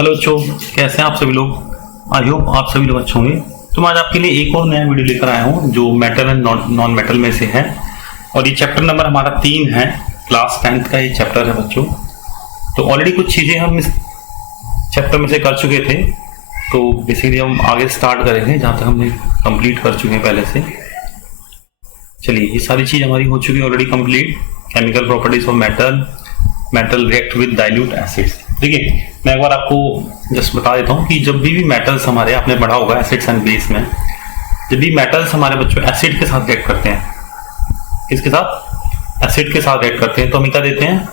Hello बच्चों, कैसे हैं आप सभी लोग। आई होप आप सभी लोग अच्छे होंगे। तो मैं आज आपके लिए एक और नया वीडियो लेकर आया हूँ जो मेटल एंड नॉन मेटल में से है, और ये चैप्टर नंबर हमारा 3 है। क्लास 10th का ये चैप्टर है बच्चों। तो ऑलरेडी कुछ चीज़ें हम इस चैप्टर में से कर चुके थे, तो बेसिकली हम आगे स्टार्ट करेंगे जहाँ तक हमने कंप्लीट कर चुके हैं पहले से। चलिए, ये सारी चीज़ हमारी हो चुकी है already complete. Chemical properties of metal react with dilute acids. देखिए, मैं एक बार आपको जस्ट बता देता हूँ कि जब भी मेटल्स हमारे, आपने पढ़ा होगा एसिड्स एंड बेस में, जब भी मेटल्स हमारे बच्चों एसिड के साथ रिएक्ट करते हैं, किसके साथ? एसिड के साथ रिएक्ट करते हैं, तो हम क्या देते हैं?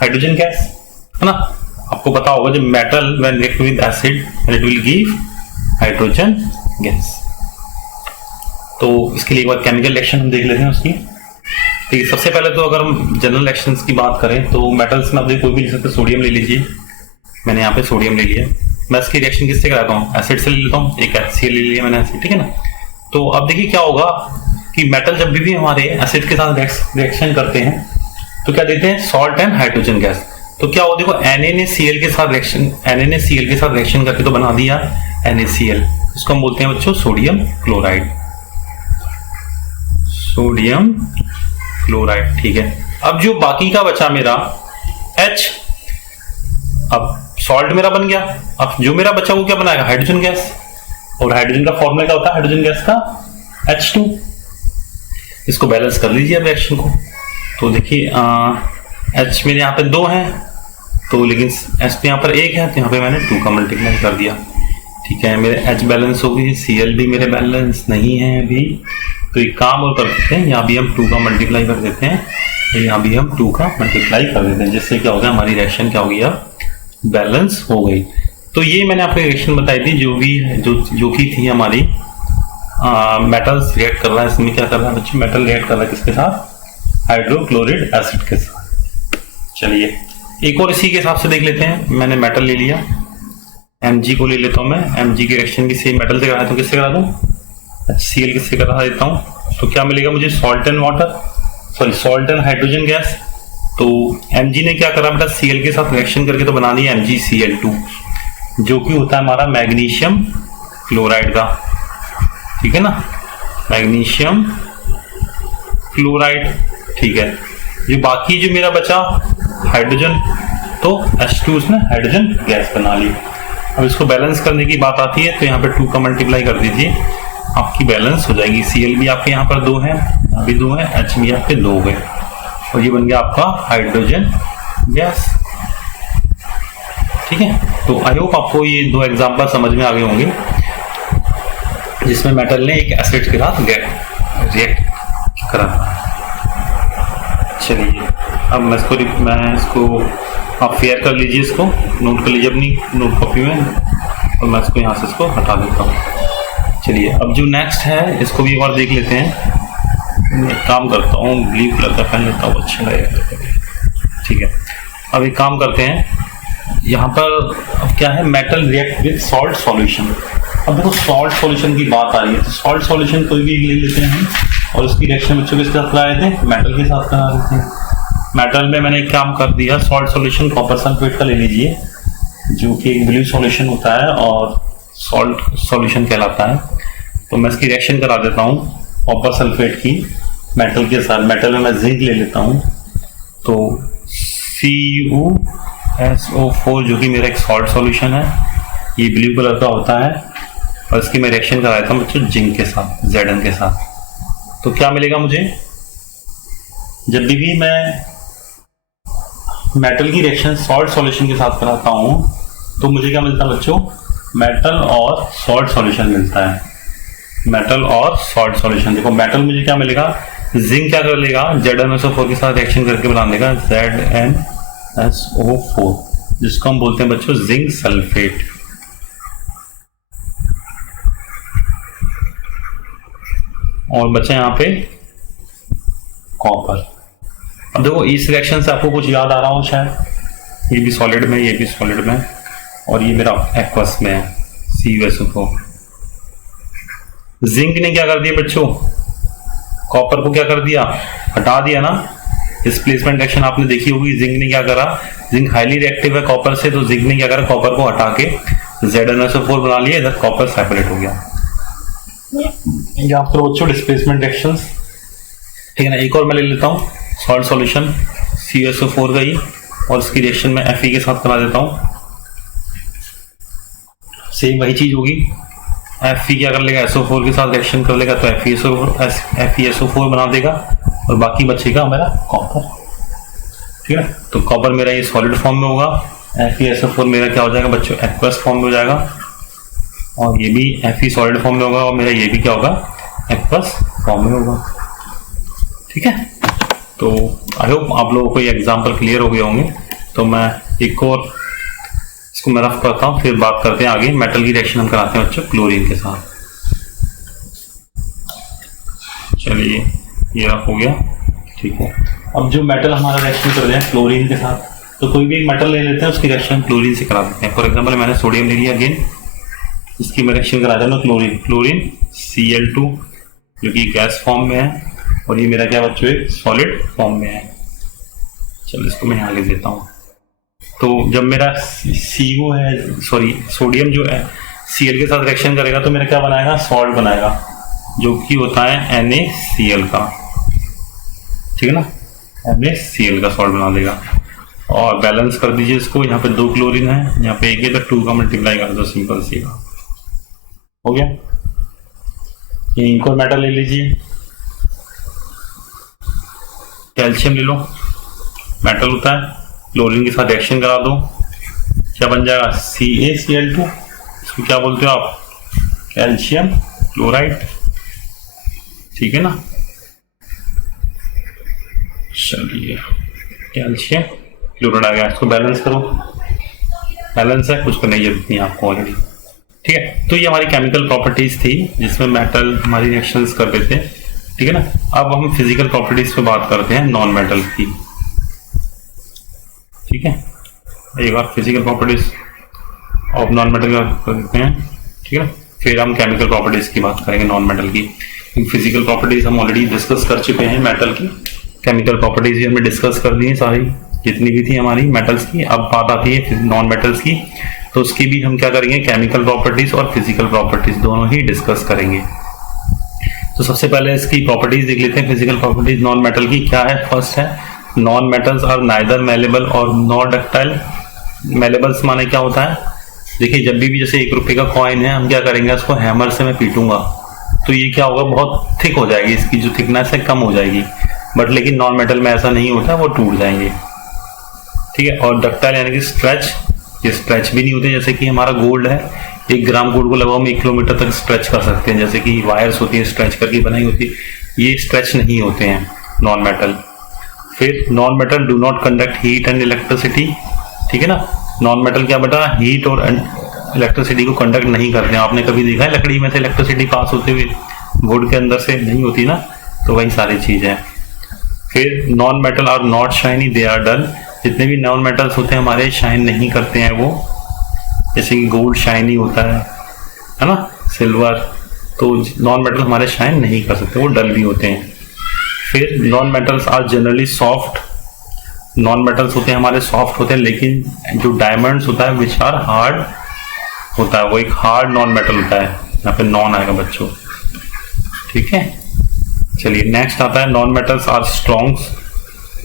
हाइड्रोजन गैस, है ना। आपको पता होगा जब metal when react with acid it will give hydrogen gas. तो इसके लिए एक बार केमिकल रिएक्शन हम देख लेते हैं उसकी। ठीक है, सबसे पहले तो अगर हम जनरल रिएक्शंस की बात करें तो मेटल्स में आप कोई भी ले सकते हैं। सोडियम ले लीजिए, मैंने यहाँ पे सोडियम ले लिया। मैं इसकी रिएक्शन किससे कराता हूँ? एसिड से ले लेता हूँ। एक HCl ले लिया मैंने एसिड, ठीक है ना। तो अब देखिए क्या होगा कि मेटल जब भी हमारे एसिड के साथ रिएक्शन करते हैं तो क्या देते हैं? Salt and hydrogen gas. तो क्या हो, देखो NaCl के साथ रिएक्शन करके तो बना दिया NaCl। इसको हम बोलते हैं बच्चों सोडियम क्लोराइड। सोडियम क्लोराइड, ठीक है। अब जो बाकी का बचा मेरा H, अब सॉल्ट मेरा बन गया। अब जो मेरा बचा वो क्या बनाएगा? Hydrogen gas. और हाइड्रोजन का फॉर्मूला क्या होता है हाइड्रोजन गैस का? H2। इसको बैलेंस कर लीजिए अब रिएक्शन को। तो देखिए H मेरे यहाँ पे 2 हैं, तो लेकिन H पे यहाँ पर 1 है, तो यहाँ पे मैंने 2 का मल्टीप्लाई कर दिया। ठीक है, मेरे H बैलेंस हो गई, Cl भी मेरे बैलेंस नहीं है अभी। तो एक काम और कर देते हैं, यहाँ भी हम 2 का मल्टीप्लाई कर देते हैं, यहाँ भी हम 2 का मल्टीप्लाई कर देते हैं, जिससे क्या हो गया, हमारी रिएक्शन क्या हो गया? बैलेंस हो गई। तो ये मैंने आपको रिएक्शन बताई थी जो की थी हमारी मेटल्स रिएक्ट कर रहा है। इसमें क्या कर रहा है बच्चे? मेटल रिएक्ट कर रहा है किसके साथ? हाइड्रोक्लोरिड एसिड के साथ। चलिए एक और इसी के हिसाब से देख लेते हैं। मैंने मेटल ले लिया, Mg को ले लेता हूँ मैं। Mg की रिएक्शन भी सेम मेटल से करा दूँ, किससे करा दूँ? HCl किससे करा देता हूँ। तो क्या मिलेगा मुझे? Salt and hydrogen gas. तो Mg ने क्या करा बेटा? Cl के साथ रिएक्शन करके तो बना दिया MgCl2, जो कि होता है हमारा मैग्नीशियम क्लोराइड का, ठीक है ना, मैग्नीशियम क्लोराइड। ठीक है, जो बाकी जो मेरा बचा हाइड्रोजन, तो H2 उसने हाइड्रोजन गैस बना ली। अब इसको बैलेंस करने की बात आती है, तो यहाँ पे 2 का मल्टीप्लाई कर दीजिए, आपकी बैलेंस हो जाएगी। Cl भी आपके यहाँ पर 2 है, अभी 2 है, H भी आपके 2 गए, और ये बन गया आपका हाइड्रोजन गैस। ठीक है, तो आई होप आपको ये 2 एग्जांपल समझ में आ गए होंगे, जिसमें मेटल ने एक एसिड के साथ रिएक्ट करा। चलिए अब मैं इसको आप फेयर कर लीजिए, इसको नोट कर लीजिए अपनी नोट कॉपी में, और मैं इसको यहाँ से इसको हटा देता हूँ। चलिए अब जो नेक्स्ट है इसको भी एक बार देख लेते हैं। एक काम करता हूँ, ब्लू कलर का पहन लेता हूँ, अच्छा लगेगा। ठीक है, अब एक काम करते हैं, यहाँ पर अब क्या है? Metal react with salt solution. अब देखो सॉल्ट सॉल्यूशन की बात आ रही है, तो सॉल्ट सॉल्यूशन कोई भी ले लेते हैं और उसकी रिएक्शन बच्चों के साथ कराए थे, मेटल के साथ करा देते हैं। मेटल में मैंने एक काम कर दिया, सॉल्ट सॉल्यूशन कॉपर सल्फेट का ले लीजिए, जो कि एक ब्लू सॉल्यूशन होता है और सॉल्ट सॉल्यूशन कहलाता है। तो मैं इसकी रिएक्शन करा देता हूँ कॉपर सल्फेट की मेटल के साथ। मेटल में मैं जिंक ले लेता हूँ, तो CuSO4 जो कि मेरा एक सॉल्ट सॉल्यूशन है, ये ब्लू कलर का होता है, और इसकी मैं रिएक्शन करा देता हूँ बच्चों जिंक के साथ, Zn के साथ। तो क्या मिलेगा मुझे? जब भी मैं मेटल की रिएक्शन सॉल्ट सॉल्यूशन के साथ कराता हूँ तो मुझे क्या मिलता है बच्चों? मेटल और सॉल्ट सॉल्यूशन मिलता है। मेटल और सॉल्ट सॉल्यूशन, देखो मेटल मुझे क्या मिलेगा? जिंक क्या कर लेगा? ZnSO4 के साथ रिएक्शन करके बना देगा ZnSO4, जिसको हम बोलते हैं बच्चों जिंक सल्फेट। और बचा यहाँ पे कॉपर। अब देखो इस रिएक्शन से आपको कुछ याद आ रहा हो शायद, ये भी सॉलिड में, ये भी सॉलिड में, और ये मेरा एक्वस में है CuSO4। जिंक ने क्या कर दिया बच्चों? कॉपर को क्या कर दिया? हटा दिया ना, डिस्प्लेसमेंट रिएक्शन आपने देखी होगी, जिंक ने क्या करा, जिंक हाईली रिएक्टिव है कॉपर से, तो जिंक ने क्या करा, कॉपर को हटा के ZnSO4 बना लिया, इधर कॉपर सेपरेट हो गया। ये आप करो बच्चों डिस्प्लेसमेंट रिएक्शंस, ठीक है ना। एक और मैं ले लेता हूँ सॉल्ट सॉल्यूशन CuSO4 का ही, और इसकी रिएक्शन में Fe के साथ करा देता हूँ। सेम वही चीज होगी, Fe क्या कर लेगा, SO4 के साथ रिएक्शन कर लेगा, तो FeSO4 बना देगा, और बाकी बचेगा हमारा कॉपर, ठीक है। तो कॉपर मेरा ये सॉलिड फॉर्म में होगा, FeSO4 मेरा क्या हो जाएगा बच्चों, एक्वस फॉर्म में हो जाएगा, और ये भी Fe सॉलिड फॉर्म में होगा, और मेरा ये भी क्या होगा, एक्वस फॉर्म में होगा, ठीक है। तो आई होप आप लोगों को ये एग्जाम्पल क्लियर हो गए होंगे। तो मैं एक और इसको मैं रफ करता हूँ, फिर बात करते हैं आगे। मेटल की रिएक्शन हम कराते हैं बच्चों क्लोरीन के साथ। चलिए ये रफ हो गया, ठीक है। अब जो मेटल हमारा रिएक्शन कर रहे हैं क्लोरीन के साथ, तो कोई भी एक मेटल ले लेते हैं, उसकी रिएक्शन क्लोरीन से करा देते हैं। फॉर एग्जाम्पल मैंने सोडियम ले लिया, अगेन इसकी मैं रिएक्शन करा देना क्लोरीन Cl2 जो कि गैस फॉर्म में है, और ये मेरा क्या बच्चों एक सॉलिड फॉर्म में है। चलो इसको मैं यहाँ लिख देता हूँ। तो जब मेरा सोडियम जो है Cl के साथ रिएक्शन करेगा, तो मेरा क्या बनाएगा, सॉल्ट बनाएगा, जो कि होता है NaCl का, ठीक है ना, NaCl का सॉल्ट बना देगा। और बैलेंस कर दीजिए इसको, यहाँ पे 2 क्लोरीन है, यहाँ पे 1 है, तो 2 का मल्टीप्लाई कर दो, सिंपल सी हो गया। ये एक और मेटल ले लीजिए, कैल्शियम ले लो, मेटल होता है, क्लोरीन के साथ रिएक्शन करा दो, क्या बन जाएगा, CaCl2, इसको क्या बोलते हो आप, कैल्शियम क्लोराइड, ठीक है ना। चलिए कैल्शियम क्लोराइड आ गया, इसको बैलेंस करो, बैलेंस है, कुछ करने की जरूरत नहीं आपको ऑलरेडी, ठीक है। तो ये हमारी केमिकल प्रॉपर्टीज थी जिसमें मेटल हमारी रिएक्शंस कर देते हैं, ठीक है ना। अब हम फिजिकल प्रॉपर्टीज पे बात करते हैं नॉन मेटल की, ठीक है। एक बार physical properties of non metal की बात करते हैं, ठीक है। फिर हम केमिकल प्रॉपर्टीज की बात करेंगे नॉन मेटल की। फिजिकल प्रॉपर्टीज हम ऑलरेडी डिस्कस कर चुके हैं मेटल की, केमिकल प्रॉपर्टीज भी हमने डिस्कस कर दी है सारी जितनी भी थी हमारी मेटल्स की। अब बात आती है नॉन मेटल्स की, तो उसकी भी हम क्या करेंगे, केमिकल प्रॉपर्टीज और फिजिकल प्रॉपर्टीज दोनों ही डिस्कस करेंगे। तो सबसे पहले इसकी प्रॉपर्टीज देख लेते हैं, फिजिकल प्रॉपर्टीज नॉन मेटल की क्या है। फर्स्ट है, non metals are neither malleable और नॉट डक्टाइल। मेलेबल्स माने क्या होता है, देखिए जब भी जैसे 1 रुपए का कॉइन है, हम क्या करेंगे, उसको हैमर से मैं पीटूंगा तो ये क्या होगा, बहुत थिक हो जाएगी, इसकी जो थिकनेस है कम हो जाएगी। बट लेकिन नॉन मेटल में ऐसा नहीं होता, वो टूट जाएंगे, ठीक है। और डक्टाइल यानी कि स्ट्रेच, ये स्ट्रेच भी नहीं होते, जैसे कि हमारा गोल्ड है, 1 ग्राम गोल्ड को लगाओ हम 1 किलोमीटर तक स्ट्रेच कर सकते हैं, जैसे कि वायर्स होती है स्ट्रेच करके बनाई होती है, ये स्ट्रेच नहीं होते हैं नॉन मेटल। फिर non metal do not conduct heat and electricity, ठीक है ना। नॉन मेटल क्या बेटा, हीट और इलेक्ट्रिसिटी को कंडक्ट नहीं करते हैं। आपने कभी देखा है लकड़ी में से इलेक्ट्रिसिटी पास होते हुए, वुड के अंदर से नहीं होती ना, तो वही सारी चीज है। फिर non metal are not shiny, they are dull. जितने भी नॉन मेटल्स होते हैं हमारे शाइन नहीं करते हैं वो, जैसे कि गोल्ड शाइनी होता है ना, सिल्वर, तो नॉन मेटल हमारे शाइन नहीं कर सकते, वो डल भी होते हैं। फिर non metals are generally soft, non metals होते हैं हमारे सॉफ्ट होते हैं, लेकिन जो डायमंड्स होता है विच आर हार्ड होता है, वो एक हार्ड नॉन मेटल होता है, यहाँ पे नॉन आएगा बच्चों, ठीक है। चलिए नेक्स्ट आता है, non metals are strong,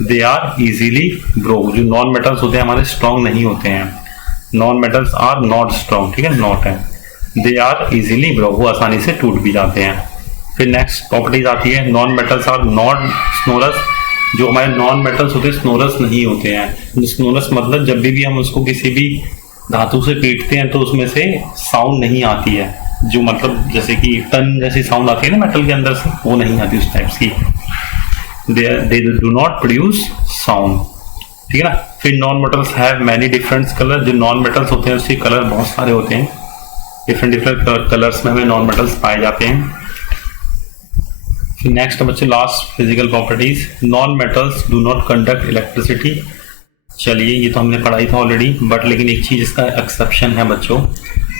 they are easily broke. जो नॉन मेटल्स होते हैं हमारे स्ट्रॉन्ग नहीं होते हैं, non metals are not strong, ठीक है, नॉट है, दे आर इजीली ब्रोक, वो आसानी से टूट भी जाते हैं। फिर नेक्स्ट प्रॉपर्टीज आती है, non metals are not sonorous. जो हमारे नॉन मेटल्स होते हैं स्नोरस नहीं होते हैं। स्नोरस मतलब जब भी हम उसको किसी भी धातु से पीटते हैं तो उसमें से साउंड नहीं आती है, जो मतलब जैसे कि टन जैसी साउंड आती है ना मेटल के अंदर से, वो नहीं आती उस टाइप्स की। They do not produce sound, ठीक है ना। फिर non metals have many different colour. जो नॉन मेटल्स होते हैं उसके कलर बहुत सारे होते हैं, डिफरेंट कलर्स में हमें नॉन मेटल्स पाए जाते हैं। नेक्स्ट बच्चे last physical properties, non metals do not conduct electricity. चलिए ये तो हमने पढ़ाई था ऑलरेडी, बट लेकिन एक चीज इसका एक्सेप्शन है बच्चों,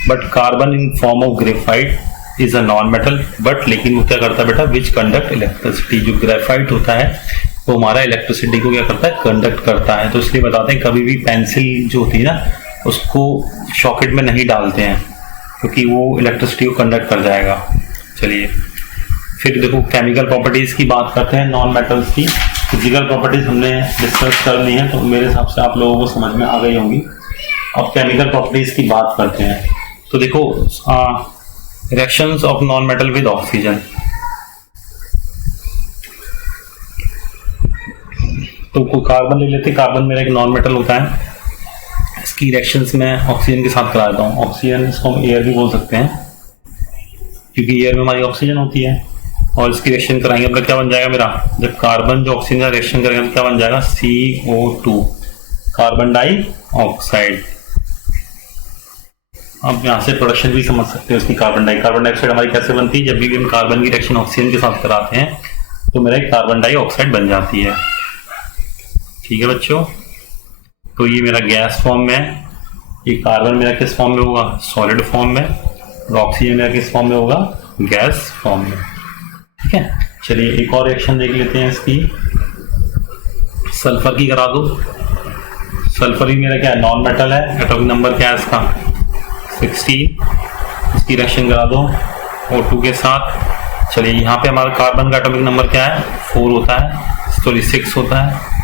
but carbon in form of graphite is a non metal, but लेकिन वो क्या करता है बेटा, विच कंडक्ट इलेक्ट्रिसिटी। जो ग्रेफाइट होता है वो हमारा इलेक्ट्रिसिटी को क्या करता है, कंडक्ट करता है। तो इसलिए बताते हैं कभी भी पेंसिल जो होती है ना उसको सॉकेट में नहीं डालते हैं, क्योंकि वो इलेक्ट्रिसिटी को कंडक्ट कर जाएगा। चलिए फिर देखो केमिकल प्रॉपर्टीज की बात करते हैं नॉन मेटल्स की। फिजिकल प्रॉपर्टीज हमने डिस्कस कर ली है, तो मेरे हिसाब से आप लोगों को समझ में आ गई होंगी। अब केमिकल प्रॉपर्टीज की बात करते हैं। तो देखो reactions of non metal with oxygen. तो कोई कार्बन ले लेते, कार्बन मेरा एक नॉन मेटल होता है, इसकी रिएक्शंस मैं ऑक्सीजन के साथ करा देता हूँ। ऑक्सीजन, इसको हम एयर भी बोल सकते हैं, क्योंकि एयर में हमारी ऑक्सीजन होती है। और इसकी रिएक्शन कराएंगे, अपना क्या बन जाएगा मेरा, जब कार्बन जो ऑक्सीजन का रिएक्शन करेगा तो क्या बन जाएगा, CO2, कार्बन डाइऑक्साइड। अब यहाँ से प्रोडक्शन भी समझ सकते हो इसकी, कार्बन डाइऑक्साइड हमारी कैसे बनती है, जब भी हम कार्बन की रिएक्शन ऑक्सीजन के साथ कराते हैं तो मेरा एक कार्बन डाइऑक्साइड बन जाती है। ठीक है बच्चों, तो ये मेरा गैस फॉर्म में है, ये कार्बन मेरा किस फॉर्म में होगा, सॉलिड फॉर्म में, और ऑक्सीजन मेरा किस फॉर्म में होगा, गैस फॉर्म में। ठीक है, चलिए एक और रिएक्शन देख लेते हैं इसकी। सल्फर की करा दो। सल्फर भी मेरा क्या है, नॉन मेटल है, एटॉमिक नंबर क्या है इसका, 16। इसकी रिएक्शन करा दो O2 के साथ। चलिए यहाँ पे हमारा कार्बन का एटॉमिक नंबर क्या है, 4 होता है, सॉरी 6 होता है।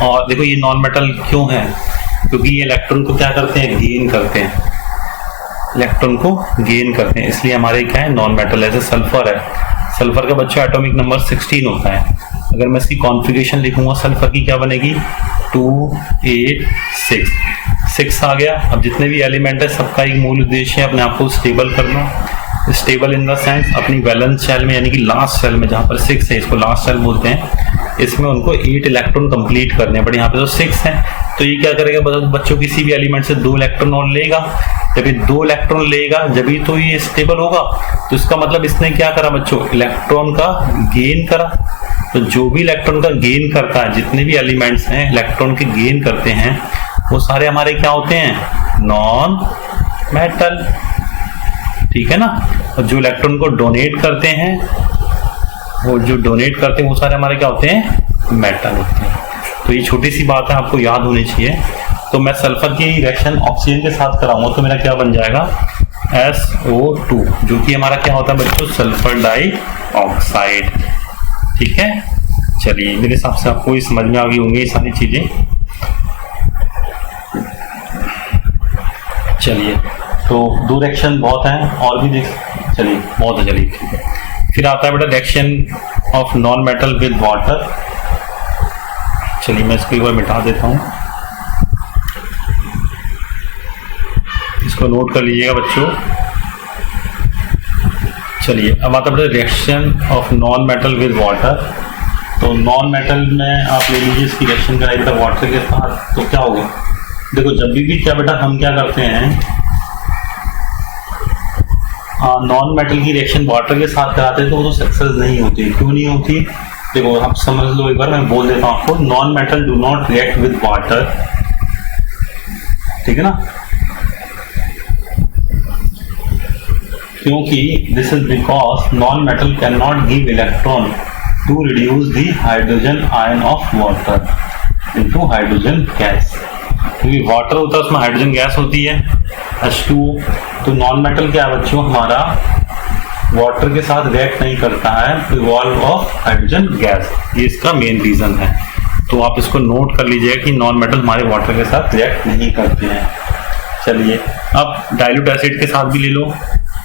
और देखो ये नॉन मेटल क्यों है, क्योंकि ये इलेक्ट्रॉन को क्या करते हैं, गेन करते हैं, इलेक्ट्रॉन को गेन करते हैं, इसलिए हमारे क्या है, नॉन मेटल। ऐसे सल्फर है, सल्फर का बच्चा एटॉमिक नंबर 16 होता है। अगर मैं इसकी कॉन्फ़िगरेशन लिखूंगा सल्फर की, क्या बनेगी, 2 8 6, 6 आ गया। अब जितने भी एलिमेंट है सबका एक मूल उद्देश्य है अपने आप को स्टेबल करना। स्टेबल इन द सेंस अपनी वैलेंस शेल में, यानी कि लास्ट शेल में जहाँ पर 6 है, इसको लास्ट शेल बोलते हैं, इसमें उनको 8 इलेक्ट्रॉन कंप्लीट करने हैं, बट यहाँ पे तो 6 है। तो ये क्या करेगा बच्चों, किसी भी एलिमेंट से 2 इलेक्ट्रॉन और लेगा। जब ये 2 इलेक्ट्रॉन लेगा जब ही तो ये स्टेबल होगा। तो इसका मतलब इसने क्या करा बच्चों, इलेक्ट्रॉन का गेन करा। तो जो भी इलेक्ट्रॉन का गेन करता है, जितने भी एलिमेंट्स हैं इलेक्ट्रॉन के गेन करते हैं, वो सारे हमारे क्या होते हैं, नॉन मेटल। ठीक है ना। और जो इलेक्ट्रॉन को डोनेट करते हैं, वो जो डोनेट करते हैं वो सारे हमारे क्या होते हैं, मेटल होते हैं। तो ये छोटी सी बात है, आपको याद होनी चाहिए। तो मैं सल्फर की रिएक्शन ऑक्सीजन के साथ कराऊंगा तो मेरा क्या बन जाएगा, SO2, जो कि हमारा क्या होता है बच्चों, सल्फर डाइऑक्साइड। ठीक है, चलिए मेरे हिसाब से आपको इस समझ में आ गई होंगी ये सारी चीजें। चलिए तो 2 रिएक्शन बहुत हैं, और भी देख, चलिए बहुत है, चलिए ठीक है। फिर आता है बेटा reaction of non metal with water. चलिए मैं इसको एक बार मिटा देता हूँ, इसको नोट कर लीजिएगा बच्चों। चलिए अब आता है बेटा reaction of non metal with water. तो नॉन मेटल में आप ले लीजिए, इसकी रिएक्शन कराइए बेटा वाटर के साथ, तो क्या होगा, देखो जब भी क्या बेटा हम क्या करते हैं, नॉन मेटल की रिएक्शन वाटर के साथ कराते हैं तो वो तो सक्सेस नहीं होती। क्यों नहीं होती, देखो आप समझ लो एक बार, मैं बोल देता हूँ आपको, non metal do not react with water. ठीक है ना, क्योंकि this is because non metal can not give electron to reduce the hydrogen ion of water into hydrogen gas. क्योंकि वाटर होता है उसमें हाइड्रोजन गैस होती है H2O। तो नॉन मेटल क्या है बच्चों, हमारा वाटर के साथ रिएक्ट नहीं करता है, इवॉल्व ऑफ हाइड्रोजन गैस, ये इसका मेन रीजन है। तो आप इसको नोट कर लीजिएगा कि नॉन मेटल हमारे वाटर के साथ रिएक्ट नहीं करते हैं। चलिए अब डाइल्यूट एसिड के साथ भी ले लो,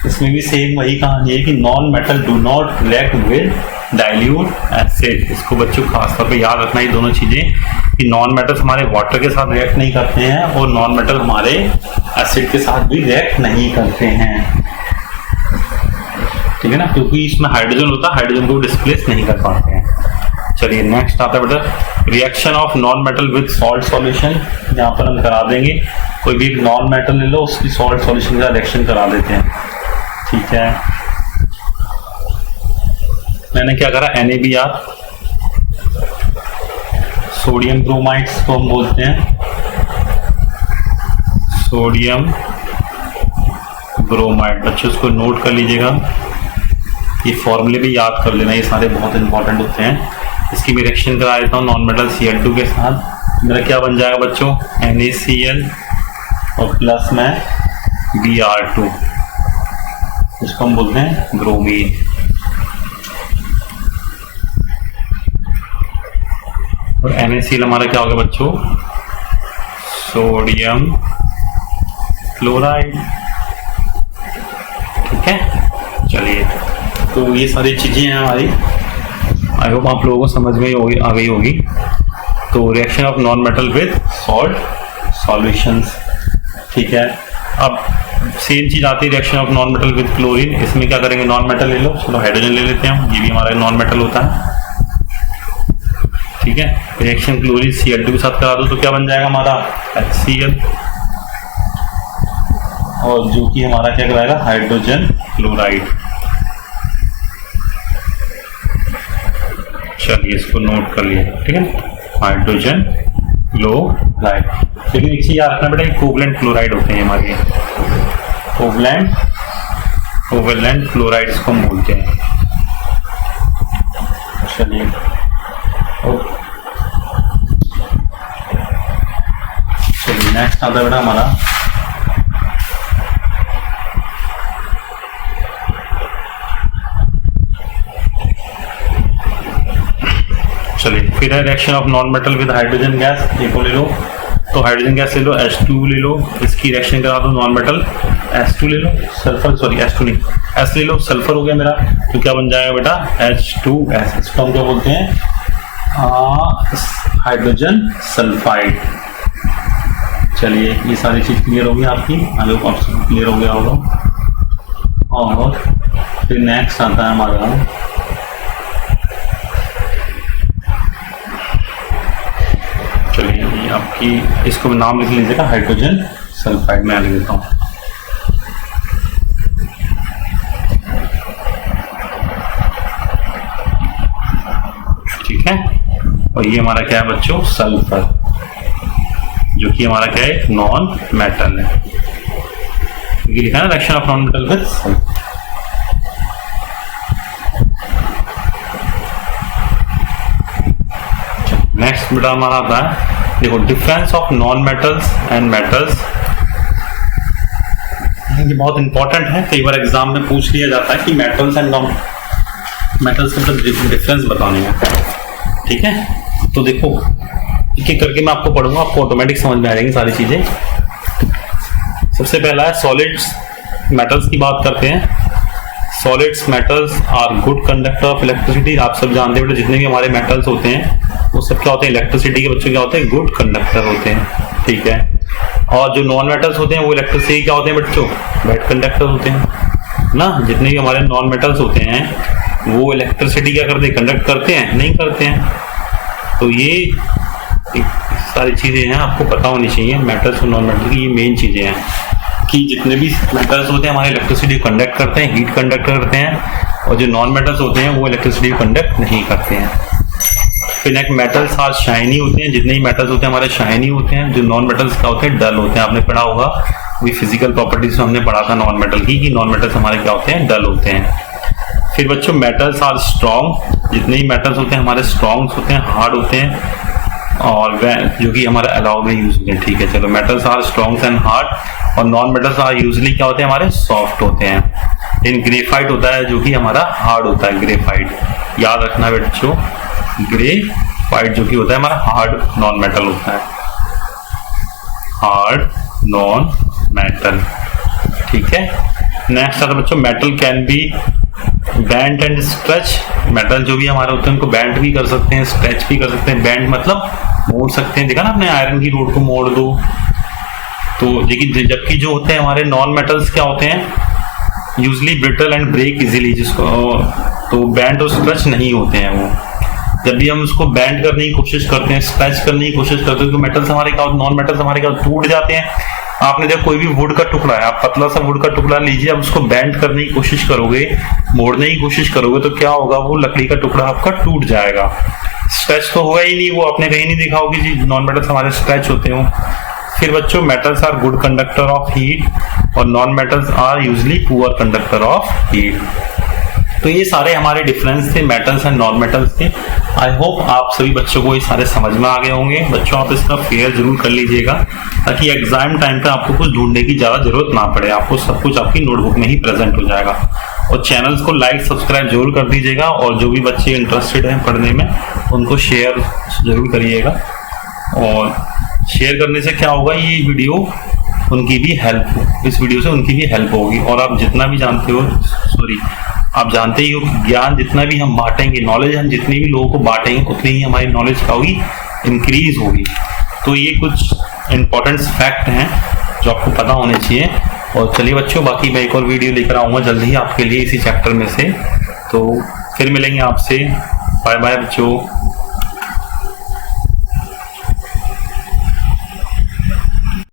इसमें भी सेम वही कहानी है कि non metal do not react with dilute acid. इसको बच्चों खासतौर पे याद रखना ये दोनों चीजें, कि नॉन मेटल हमारे वाटर के साथ रिएक्ट नहीं करते हैं और नॉन मेटल हमारे एसिड के साथ भी रिएक्ट नहीं करते हैं। ठीक है ना, क्योंकि इसमें हाइड्रोजन होता है, हाइड्रोजन को डिस्प्लेस नहीं कर पाते हैं। चलिए नेक्स्ट आता है बेटा reaction of non metal with salt solution. यहाँ पर हम करा देंगे, कोई भी नॉन मेटल ले लो, उसकी सॉल्ट सॉल्यूशन का रिएक्शन करा देते हैं। ठीक है, मैंने क्या करा, NaBr, सोडियम ब्रोमाइड्स को हम बोलते हैं, सोडियम ब्रोमाइड। बच्चों उसको नोट कर लीजिएगा, ये फॉर्मूले भी याद कर लेना, ये सारे बहुत इंपॉर्टेंट होते हैं। इसकी मैं रिएक्शन करा देता हूँ नॉन मेटल Cl2 के साथ। मेरा क्या बन जाएगा बच्चों, NaCl और प्लस में Br2, इसको हम बोलते हैं ब्रोमीन। और NaCl हमारा क्या होगा बच्चों, सोडियम क्लोराइड। ठीक है, चलिए, तो ये सारी चीजें हैं हमारी। आई होप आप लोगों को समझ में आ गई होगी। तो reaction of non metal with salt solutions. ठीक है, अब सेम चीज आती है reaction of non metal with chlorine. इसमें क्या करेंगे, नॉन मेटल ले लो, चलो हाइड्रोजन ले लेते हैं हम, ये भी हमारा नॉन मेटल होता है। ठीक है, रिएक्शन क्लोरीन Cl2 के साथ करा दो तो क्या बन जाएगा हमारा HCl, और जो कि हमारा क्या कराएगा, हाइड्रोजन क्लोराइड। चलिए इसको नोट कर लिया। ठीक है, हाइड्रोजन क्लोराइड। लेकिन एक चीज याद रखना बेटा, कोवलेंट क्लोराइड होते हैं हमारे, कोवलेंट क्लोराइड्स को हम बोलते हैं। चलिए, नेक्स्ट आता है बेटा हमारा चलिए फिर है reaction of non metal with hydrogen gas. देखो ले लो, तो हाइड्रोजन गैस ले लो, H2 ले लो, इसकी रिएक्शन करा दो नॉन मेटल, H2 ले लो, सल्फर, सॉरी H2 नहीं, S ले लो, सल्फर हो गया मेरा, तो क्या बन जाएगा बेटा, H2S। इसको हम क्या बोलते हैं, हाइड्रोजन सल्फाइड। चलिए, ये सारी चीज क्लियर होगी आपकी, आई होप आप सब क्लियर हो गया होगा। और फिर नेक्स्ट आता है हमारा चलिए आपकी, इसको नाम लिख लीजिएगा हाइड्रोजन सल्फाइड, मैं लिख देता हूँ। ठीक है, और ये हमारा क्या है बच्चों, सल्फर, जो कि हमारा क्या है, नॉन मेटल है। ये लिखा है reaction of non metal with sulphur. Next बेटा हमारा आता है, देखो difference of non metals and metals. ये बहुत इंपॉर्टेंट है, कई बार एग्जाम में पूछ लिया जाता है कि मेटल्स एंड नॉन मेटल्स का डिफरेंस बताने का। ठीक है, तो देखो एक एक करके मैं आपको पढ़ूंगा, आपको ऑटोमेटिक समझ में आ जाएंगी सारी चीजें। सबसे पहला है सॉलिड्स मेटल्स की बात करते हैं। Solids metals are good conductor of electricity. आप सब जानते हैं जितने भी हमारे मेटल्स होते हैं वो सब क्या होते हैं, इलेक्ट्रिसिटी के बच्चों क्या होते हैं, गुड कंडक्टर होते हैं। ठीक है, और जो नॉन मेटल्स होते हैं वो इलेक्ट्रिसिटी क्या होते हैं बच्चों, बैड कंडक्टर होते हैं ना। जितने भी हमारे नॉन मेटल्स होते हैं वो इलेक्ट्रिसिटी क्या करते हैं, कंडक्ट करते हैं, नहीं करते हैं। तो ये सारी चीजें हैं, आपको पता होनी चाहिए मेटल्स और नॉन मेटल की, ये मेन चीजें हैं कि जितने भी मेटल्स होते हैं हमारे इलेक्ट्रिसिटी कंडक्ट करते हैं, हीट कंडक्ट करते हैं, और जो नॉन मेटल्स होते हैं वो इलेक्ट्रिसिटी कंडक्ट नहीं करते हैं। फिर नेक्स्ट मेटल्स आर शाइनी होते हैं। जितने भी मेटल्स होते हैं हमारे शाइनी होते हैं। जो नॉन मेटल्स क्या होते हैं, डल होते हैं। आपने पढ़ा होगा वही फिजिकल प्रॉपर्टीज में हमने पढ़ा था नॉन मेटल की, कि नॉन मेटल्स हमारे क्या होते हैं, डल होते हैं। फिर बच्चों मेटल्स आर स्ट्रॉन्ग। जितने भी मेटल्स होते हैं हमारे स्ट्रॉन्ग होते हैं, हार्ड होते हैं, और जो कि हमारे अलाउ में यूज होते हैं। ठीक है, चलो metals are strong and hard, और नॉन मेटल्स आर यूजली क्या होते हैं, हमारे सॉफ्ट होते हैं। इन ग्रेफाइट होता है जो कि हमारा हार्ड होता है, ग्रेफाइट याद रखना बच्चों, ग्रेफाइट जो कि होता है हमारा हार्ड नॉन मेटल होता है, हार्ड नॉन मेटल। ठीक है, नेक्स्ट आता है बच्चों metal can be band and stretch. Metal जो भी हमारे होते हैं उनको बैंड भी कर सकते हैं, स्ट्रेच भी कर सकते हैं। बैंड मतलब मोड़ सकते हैं, देखा ना आपने, आयरन की रोड को मोड़ दो। तो जबकि जो होते हैं हमारे नॉन मेटल्स क्या होते हैं, usually brittle and break easily, जिसको तो बैंड और स्ट्रेच नहीं होते हैं वो। जब भी हम उसको बैंड करने की कोशिश करते हैं, स्ट्रेच करने की कोशिश करते हैं, तो मेटल्स हमारे क्या, नॉन मेटल्स हमारे क्या टूट जाते हैं। आपने देखो कोई भी वुड का टुकड़ा है, आप पतला सा वुड का टुकड़ा लीजिए, आप उसको बैंड करने की कोशिश करोगे, मोड़ने की कोशिश करोगे, तो क्या होगा, वो लकड़ी का टुकड़ा आपका टूट जाएगा। स्ट्रेच तो होगा ही नहीं, वो आपने कहीं नहीं देखा होगी जी नॉन मेटल्स हमारे स्ट्रेच होते हो। फिर बच्चों metals are good conductor of heat, और non metals are usually poor conductor of heat. तो ये सारे हमारे डिफरेंस थे, मेटल्स एंड नॉन मेटल्स के। आई होप आप सभी बच्चों को ये सारे समझ में आ गए होंगे। बच्चों आप इसका फेयर जरूर कर लीजिएगा ताकि एग्जाम टाइम पे आपको कुछ ढूंढने की ज़्यादा जरूरत ना पड़े, आपको सब कुछ आपकी नोटबुक में ही प्रेजेंट हो जाएगा। और चैनल्स को लाइक सब्सक्राइब जरूर कर दीजिएगा और जो भी बच्चे इंटरेस्टेड हैं पढ़ने में उनको शेयर जरूर करिएगा। और शेयर करने से क्या होगा, ये वीडियो उनकी भी हेल्प, इस वीडियो से उनकी भी हेल्प होगी। और आप जितना भी जानते हो, आप जानते ही हो कि ज्ञान जितना भी हम बांटेंगे, नॉलेज हम जितनी भी लोगों को बांटेंगे उतनी ही हमारी नॉलेज क्या होगी, इंक्रीज होगी। तो ये कुछ इंपॉर्टेंट फैक्ट हैं जो आपको पता होने चाहिए। और चलिए बच्चों, बाकी मैं एक और वीडियो लेकर आऊँगा जल्दी ही आपके लिए इसी चैप्टर में से। तो फिर मिलेंगे आपसे। बाय बाय बच्चों।